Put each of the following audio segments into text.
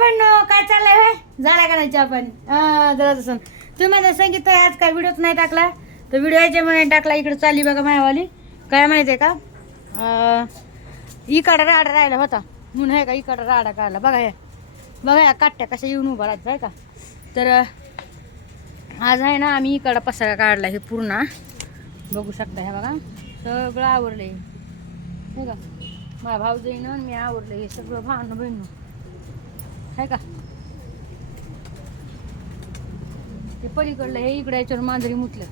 बहिण काय चाललंय होय? झाला का नाही चहा पाणी? जरा तसं तुम्ही माझं संगीत आज काय व्हिडिओच नाही टाकला तर व्हिडिओ याच्यामुळे टाकला. इकडे चालली बघा मायावाली काय माहितीये का इकडं राडा राहिला होता म्हणून आहे का इकडं राडा काढला. बघा हे बघा या काट्या कशा येऊन उभा राहत आहे का. तर आज आहे ना आम्ही इकडं पसारा काढला हे पूर्ण बघू शकता. हे बघा सगळं आवरलं हे का माझ्या भाऊजाईनं मी आवरलं हे सगळं भांडण बहिण आहे का. ते पलीकडलं हे इकडे याच्यावर मांजरी मुतलं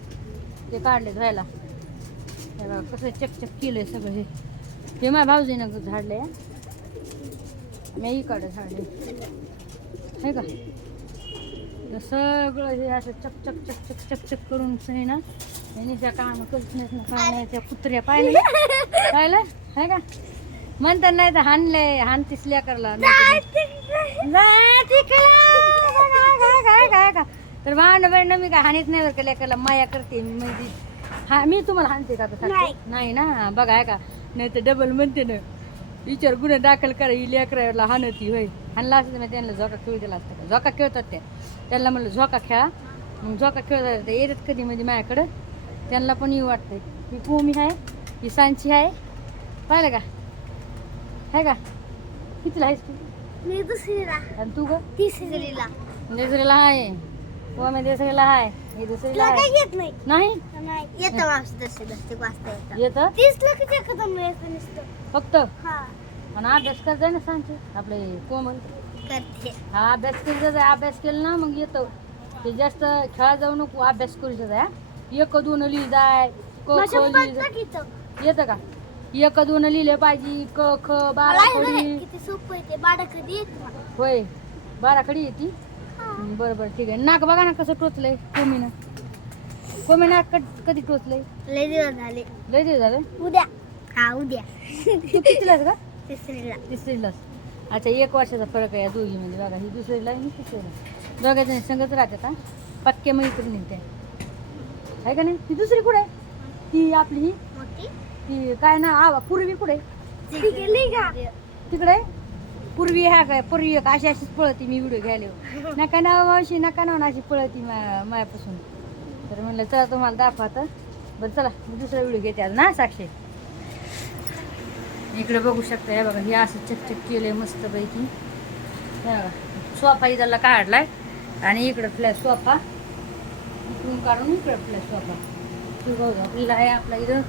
ते काढले धुवायला. हे बघा कसं चकचक केलंय सगळं हे माझ्या भाऊजीनं झाडलंय मी इकडे झाडले हे का. सगळं हे असं चकचक चकचक चकचक करून आहे ना यांनीच्या काम करत नाही ना काय नाही. त्या कुत्र्या पाहिलं आहे का म्हणतात नाही तर हाणलंय हाणतीस लेकरला काय का. तर भांडण भांडण मी काय हानीत नाही बरं का लेकरला माया करते मी म्हणजे हा मी तुम्हाला हाणते का आता नाही ना. बघा आहे का नाही तर डबल म्हणते ना विचार गुन्हा दाखल करा ही लेकराला हाणती होय. हाणला असतं मी त्यांना झोका खेळू दिला असतं का. झोका खेळतात ते त्यांना म्हणलं झोका खेळा मग झोका खेळतात ते येतात कधी म्हणजे माझ्याकडं त्यांना पण येऊ वाटतंय. ही भूमी आहे ही सांची आहे पाहिलं का आहे का. कितीला आहेस तू? मी दुसरीला. आणि तू ग? तिसरीला. दुसरीला आहे हो मी दुसरीला आहे ही दुसरीला आहे. काय येत नाही. नाही येतं मावशी दर्शक वाचता येतं. येतं 30 लाख एकदम येतं नुसतं. फक्त हा आणि अभ्यास कर जाय ना सांगते आपले कोमल करते. हा अभ्यास केला जाय अभ्यास केला ना मग येतं ते जास्त खेळा जाऊ नको अभ्यास करू जाय. एक दोन लिहि जाय क ख लिहि येतं का. एक दोन लिहिले पाहिजे क ख बाराखडी किती सोपं आहे ते. बाराखडी येत होय बाराखडी येते. बरं बरं ठीक आहे. नाक बघा ना कसं टोचलंय कोमीनं. कोमी नाक कधी टोचलंय? लय दिवस झाले. लय दिवस झाले. उद्या हा उद्या. तू कितीलाच का? तिसरीला. तिसरीलाच. अच्छा 1 वर्षाचा फरक आहे या दोघीमध्ये. बघा ही दुसरीला आणि तिसरीला दोघा जणी संगत राहतात हा पक्के मैत्रिणी ते आहे का नाही. ती दुसरी कुठे आहे ती आपली ही मोठी ती काय ना आवा पूर्वी कुठे तिकडे पूर्वी ह्या काय पूर्वी अशी अशीच पळती मी व्हिडिओ घ्यायला नका ना मावशी नका ना अशी पळती मायापासून. तर म्हणलं चला तुम्हाला दाखवतं बरं चला मी दुसरा व्हिडिओ घेते आज ना साक्षी. इकडे बघू शकता हे बघा हे असं चकचक केलंय मस्तपैकी. हे बघा सोफा इथला काढलाय आणि इकडं फ्लॅश सोफा इकडून काढून इकडं फ्लॅश सोफा सुरभाऊ आपल्याला आहे आपला इथं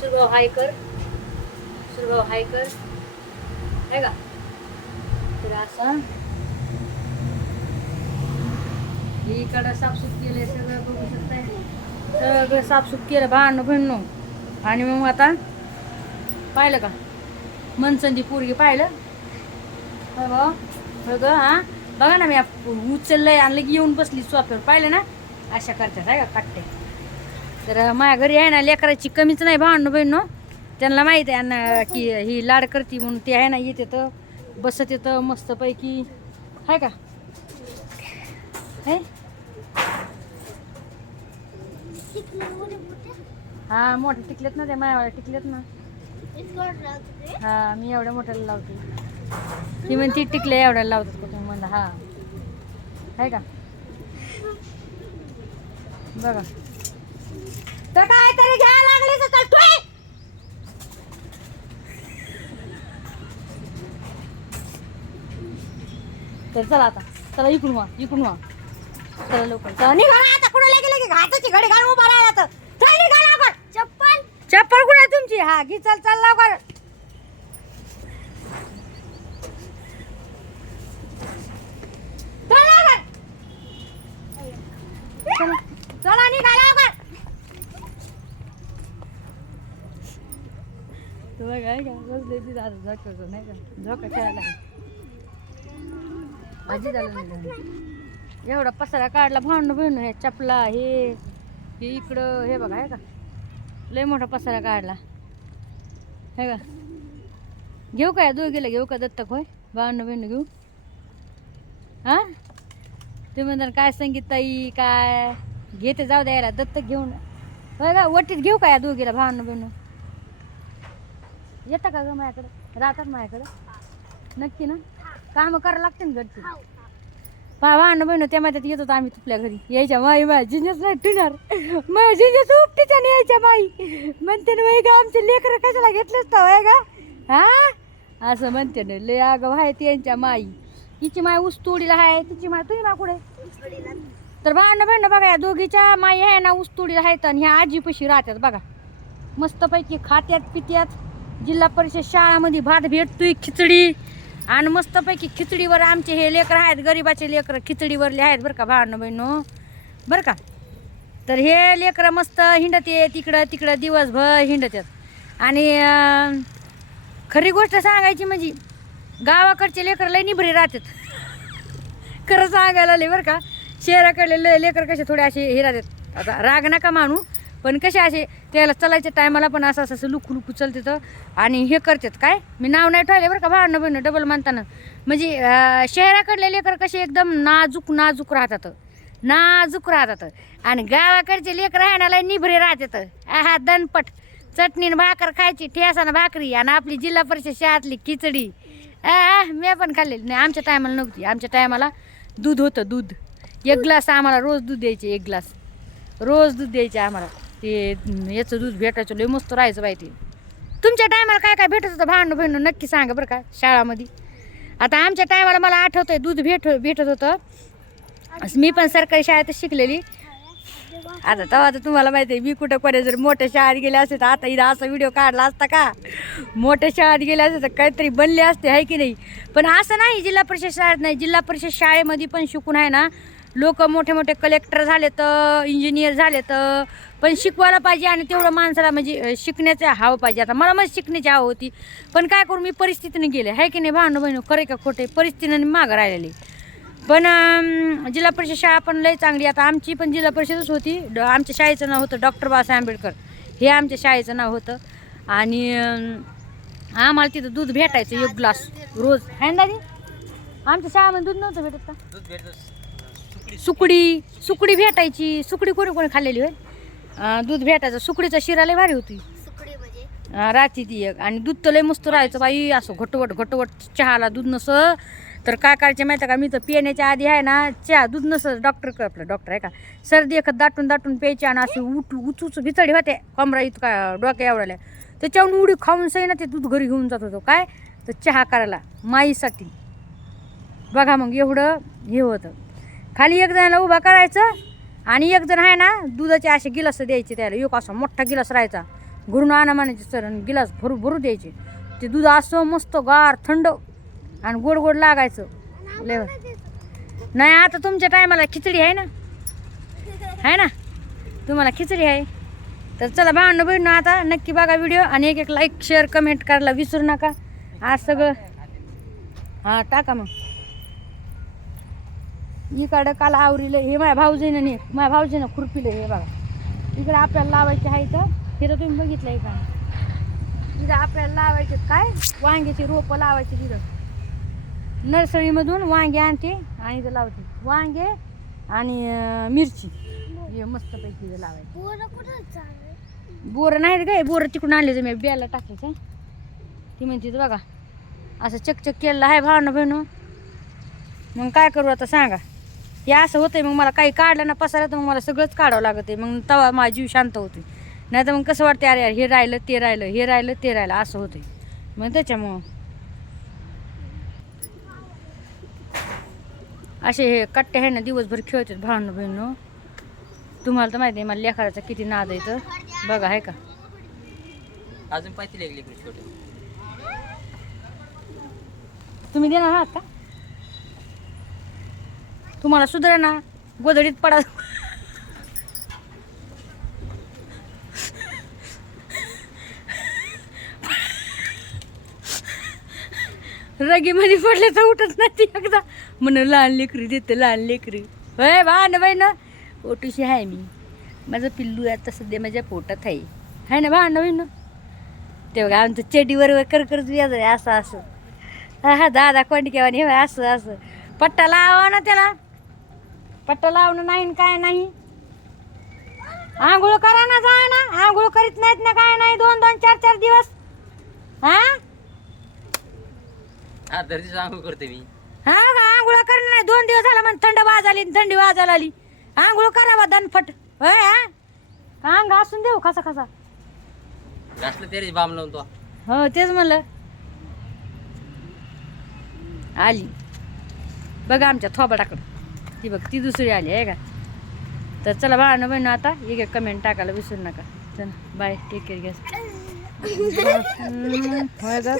सुरभाऊ हायकर आहे का. तर असं इकडं साफसूफ केलंय सगळं बघू शकताय सगळं साफसूफ केलं भांडण भिंडणं. आणि मग आता पाहिलं का मनसंदी पोरगी पाहिलं हो ग हा बघा ना मी उचललंय आणि येऊन बसली सोफ्यावर पाहिलं ना अशा करतात आहे का काटते. तर माझ्या घरी आहे ना लेकराची कमीच नाही भांडणं बहिणं. त्यांना माहीत आहे ना की ही लाड करते म्हणून ते आहे ना येत येतं बसत येतं मस्तपैकी आहे का. हे हा मोठे टिकलेत ना ते मायावाला टिकलेत ना. हा मी एवढ्या मोठ्याला लावते ती म्हणते टिकले एवढ्याला लावतात का तुम्ही म्हणलं हा आहे का. बघा तर काय तरी घ्यायला लागले तर तर चला आता चला इकडून वा चला लवकर चला निघा आता कुठे गेले घाटाची घडी घालून उभा राहिला तर चल निघा लवकर. चप्पल कुठे आहे तुमची हा घे चल लवकर. चला निघा लवकर. तुला काय का बसले ती दादा झोका नाही का झोका खेळायला भाजी झालं नाही. एवढा पसारा काढला भांडण बहिण हे चपला हे इकडं हे बघा आहे का लय मोठा पसारा काढला हे का. घेऊ काय दोघीला घेऊ का दत्तक होय भांडण बहिण घेऊ हा. तुम्ही म्हणता काय संगीत ताई काय घेते जाऊ द्यायला दत्तक घेऊन होय का. वटीत घेऊ का या दोघीला भांडण बहिण येतं का ग माझ्याकडं राहतात माझ्याकडं नक्की ना. कामं करायला लागते ना घरची. खाऊ भावानं बहिण त्या माहिती येत होतो आम्ही तुपल्या घरी यायच्या माई माझ्या जिंजस नाही ठेवणार माझ्या जिंजस उपटीच्या नाही यायच्या माई म्हणते ना वय का आमचे लेकर कशाला घेतलेच तर वय का हा असं म्हणते ना लय अगं आहे त्यांच्या माई. हिची माय ऊस तोडीला आहे तिची माय तुझी मा कुठे थोडीला तर भांडणं बहिणं बघा या दोघीच्या माई आहे ना ऊस तोडीला आहेत आणि ह्या आजीपाशी राहतात बघा मस्तपैकी खात्यात पित्यात. जिल्हा परिषद शाळामध्ये भात भेटतोय खिचडी आणि मस्तपैकी खिचडीवर आमचे हे लेकर आहेत गरिबाचे लेकर खिचडीवरले आहेत बरं का भांडणं बहिणं बरं का. तर हे लेकरं मस्त हिंडत येत तिकडं तिकडं दिवसभर हिंडत येत आणि खरी गोष्ट सांगायची म्हणजे गावाकडचे लेकर लय निभरे राहतात खरं सांगायला लय बरं का. शहराकडले लेकर कसे थोडे असे हे राहतात आता राग नका मानू पण कसे असे त्याला चालायच्या टायमाला पण असं असं लुकू लुकू चलते तर आणि हे करतात काय मी नाव नाही ठेवले बरं का भांडणं बहिणं डबल म्हणताना म्हणजे शहराकडले लेकर कसे एकदम नाजूक नाजूक राहतात आणि गावाकडचे लेकर आहे ना लय निभरे राहतात आहा दणपट चटणी भाकर खायची ठेसानं भाकरी आणि आपली जिल्हा परिषद शाळेतली खिचडी मी पण खाल्लेली नाही. आमच्या टायमाला नव्हती आमच्या टायमाला दूध होतं दूध 1 ग्लास आम्हाला रोज दूध द्यायचे 1 ग्लास रोज दूध द्यायचे आम्हाला ते याचं दूध भेटायचं लय मस्त राहायचं बाई. ते तुमच्या टायमाला काय काय भेटत होतं भांडणं बहिणं नक्की सांगा बरं का शाळामध्ये. आता आमच्या टायमाला मला आठवतं आहे दूध भेटत होतं मी पण सरकारी शाळेतच शिकलेली. आता तेव्हा तर तुम्हाला माहिती आहे मी कुठं कोणा जर मोठ्या शाळेत गेले असते तर आता इथं असा व्हिडिओ काढला असता का. मोठ्या शाळेत गेले असते तर काहीतरी बनले असते आहे की नाही. पण असं नाही जिल्हा परिषद शाळेत नाही जिल्हा परिषद शाळेमध्ये पण शिकून आहे ना लोक मोठे मोठे कलेक्टर झाले तर इंजिनियर झाले तर पण शिकवायला पाहिजे आणि तेवढं माणसाला म्हणजे शिकण्याचं हवं पाहिजे. आता मला मग शिकण्याची हवं होती पण काय करू मी परिस्थितीने गेले आहे की नाही भांडणं बहिणं खरे का खोटे परिस्थितीने मागं राहिलेली. पण जिल्हा परिषद शाळा पण लई चांगली. आता आमची पण जिल्हा परिषदच होती. आमच्या शाळेचं नाव होतं डॉक्टर बाबासाहेब आंबेडकर हे आमच्या शाळेचं नाव होतं आणि आम्हाला तिथं दूध भेटायचं 1 ग्लास रोज आहे ना दादी. आमच्या शाळेमध्ये दूध नव्हतं भेटत का दूध भेटत सुकडी भेटायची. सुकडी कोणी खाल्लेली होय दूध भेटायचं. सुकडीचा शिरा लय भारी होती सुकडी म्हणजे राहते ती एक आणि दूध तर लय मस्त राहायचं बाई असं घटवट चहाला दूध नसं तर काय करायचं माहिती आहे का मी तर पिण्याच्या आधी आहे ना चहा दूध नसं आपलं डॉक्टर आहे का सर्दी एखाद दाटून प्यायची आणि अशी उचूच भिचडी होते कमरा इतका डोक्या एवढ्याला त्याच्यावरून उडी खाऊन सही ना ते दूध घरी घेऊन जात होतो काय तर चहा करायला माईसाठी. बघा मग एवढं हे होतं. खाली एक जणाला उभा करायचं आणि एक जण आहे ना दुधाचे असे गिलास द्यायचे त्याला एक असा मोठा गिलास राहायचा घरून आणा म्हणायचे सर आणि गिलास भरू द्यायचे. ते दूध असं मस्त गार थंड आणि गोड लागायचं लेवर. नाही आता तुमच्या टायमाला खिचडी आहे ना तुम्हाला खिचडी आहे. तर चला भावनं बहिणं आता नक्की बघा व्हिडिओ आणि एक लाईक शेअर कमेंट करायला विसरू नका. आज सगळं हां टाका मग इकडं काल आवरीलं हे माझ्या भाऊजीनं खुरपिलं हे बघा. इकडं आपल्याला लावायचे आहे तर हे तर तुम्ही बघितलं आहे का इथं आपल्याला लावायचे काय वांग्याची रोपं लावायची तिथं नर्सरीमधून वांगे आणते आणि इथं लावते वांगे आणि मिरची हे मस्तपैकी इथं लावायची. बोरं नाहीत काय बोरं तिकडून आणले तर मी बियाला टाकायचं ती म्हणते बघा असं चकचक केलेलं आहे भावनं बहिणं. मग काय करू आता सांगा हे असं होतंय मग मला काही काढलं ना पसारा तर मग मला सगळंच काढावं लागत आहे मग तेव्हा माझा जीव शांत होते. नाही तर मग कसं वाटते अरे हे राहिलं ते राहिलं असं होते मग त्याच्यामुळं असे हे कट्टे आहे ना दिवसभर खेळतात भावनं बहिणं. तुम्हाला तर माहिती आहे मला लेकराचा किती नाद आहे तर बघा आहे का अजून पाहिजे लागली छोटे तुम्ही देणार आहात का तुम्हाला सुधारा ना गोधडीत पडा रगीमध्ये पडले तर उठत नाही ती एकदा म्हणून लहान लेकरी देते लहान लेकरी होय भान बाई ना पोटूशी आहे मी माझं पिल्लू आता सध्या माझ्या पोटात आहे ना भान बाई ना तेव्हा आमचं चेडीवर कर व्याज आहे असं हा दादा कोणी केव्हा हे असं पट्टा लावा ना त्याला पट्टा लावणं नाही काय नाही आंघोळ करा ना जा ना आंघोळ करीत नाहीत ना काय नाही 2-2 4-4 दिवस हा हा दर्दी सांगू करते मी 2 दिवस झाला म्हण थंड वाजाली थंडी वाजायला आली. आंघोळ करावा दणफट होय हा अंग असून देऊ कसा कसा. घासलं तरी बाम लावून तो. हो तेच म्हणलं. आली बघा आमच्या थोबाडाकडं ती बघ ती दुसरी आली आहे का. तर चला बाळानं बहिण आता एक कमेंट टाकायला विसरू नका. चला बाय टेक केअर गॅस. होय ग